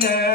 partner.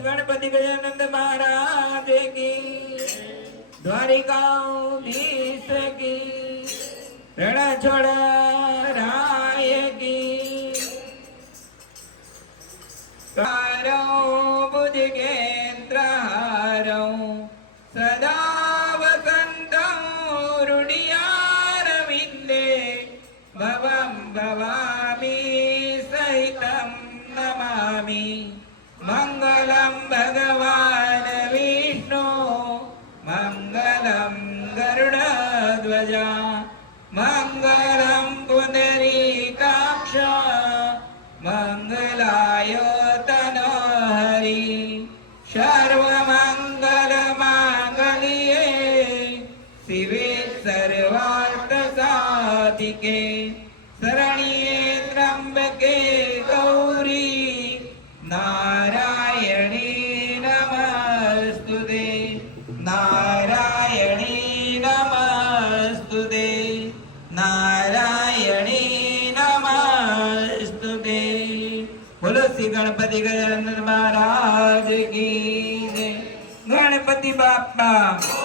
Ganpati Gajanand મહારાજ કી દ્વારિકાધીશ કી રણછોડ રાય કી કારો બુદ્ધ કેન્દ્રહારો સાધિકે શરણ્યે ત્રંબકે ગૌરી નારાયણી નમસ્તુતે નારાયણી નમસ્તુતે, નારાયણી नारायणी બોલો શ્રી ગણપતિ ગજાનંદ મહારાજ કી જય. ગણપતિ બાપા એ